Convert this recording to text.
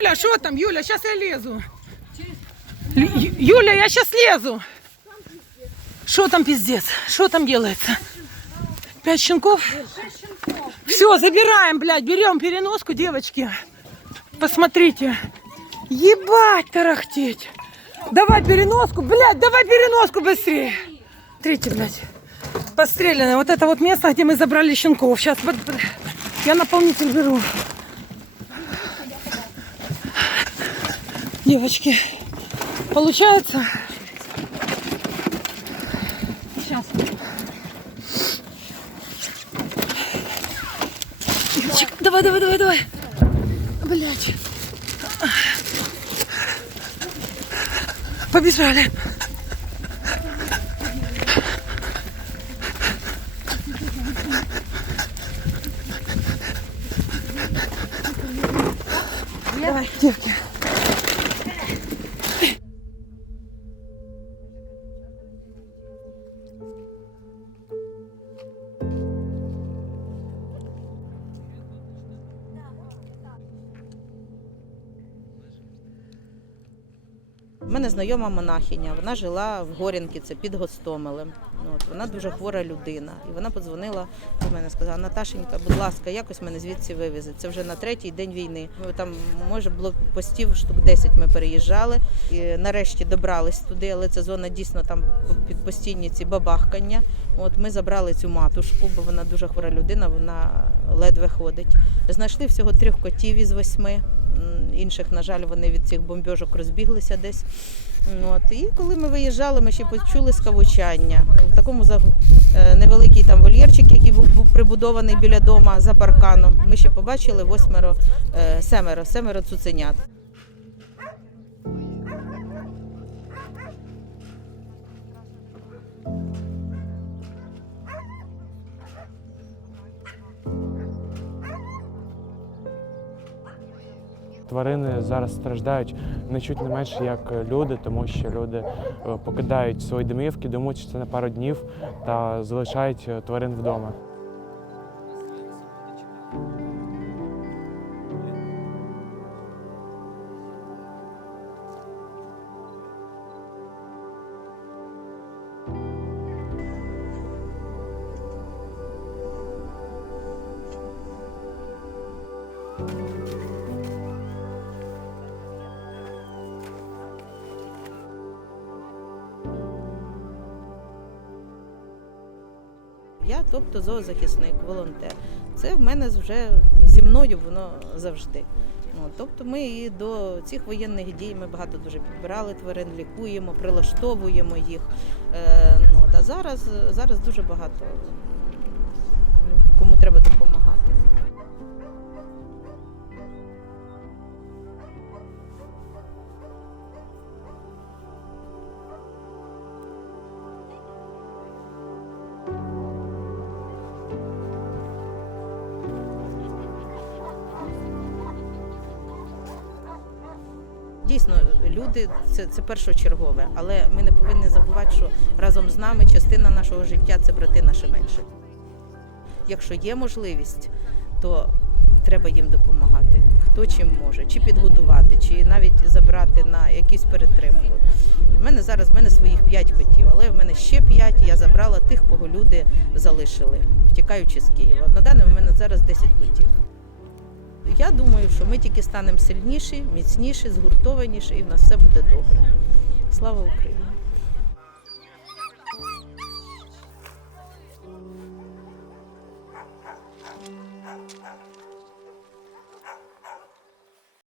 Юля, что там, Юля, сейчас я лезу. Юля, я сейчас лезу. Что там пиздец? Что там делается? Пять щенков? Все, забираем, блядь, берем переноску, девочки. Посмотрите. Ебать тарахтеть. Давай переноску, блядь, давай переноску быстрее. Смотрите, блядь. Постреляно. Вот это вот место, где мы забрали щенков. Сейчас я наполнитель беру. Девочки, получается? Сейчас. Девочек, давай, давай, давай, давай. Блять. Побежали. Давай, девки. У мене знайома монахиня, вона жила в Горінки, це під Гостомелем. От, вона дуже хвора людина. І вона подзвонила до мене, сказала, Наташенька, будь ласка, якось мене звідси вивезуть. Це вже на третій день війни. Там, може, блокпостів штук 10 ми переїжджали. І нарешті добрались туди, але це зона дійсно там під постійні ці бабахкання. От ми забрали цю матушку, бо вона дуже хвора людина, вона ледве ходить. Знайшли всього трьох котів із восьми. Інших, на жаль, вони від цих бомбьожок розбіглися десь. От. І коли ми виїжджали, ми ще почули скавучання. В такому е, невеликий там вольєрчик, який був, був прибудований біля дома за парканом. Ми ще побачили восьмеро, е, семеро, семеро цуценят. Тварини зараз страждають не чуть не менше як люди, тому що люди е, покидають свої домівки, це на пару днів та залишають е, тварин вдома. Я, тобто зоозахисник, волонтер. Це в мене вже зі мною воно завжди. Ну, тобто ми і до цих воєнних дій ми багато дуже підбирали тварин, лікуємо, прилаштовуємо їх. Е, ну, а зараз, зараз дуже багато кому треба допомагати. Дійсно, люди це, це першочергове, але ми не повинні забувати, що разом з нами частина нашого життя це брати наші менші. Якщо є можливість, то треба їм допомагати. Хто чим може, чи підгодувати, чи навіть забрати на якусь перетримку. У мене зараз в мене своїх п'ять котів, але в мене ще п'ять. Я забрала тих, кого люди залишили, втікаючи з Києва. На даний момент зараз 10 котів. Я думаю, що ми тільки станемо сильніші, міцніші, згуртованіші, і в нас все буде добре. Слава Україні!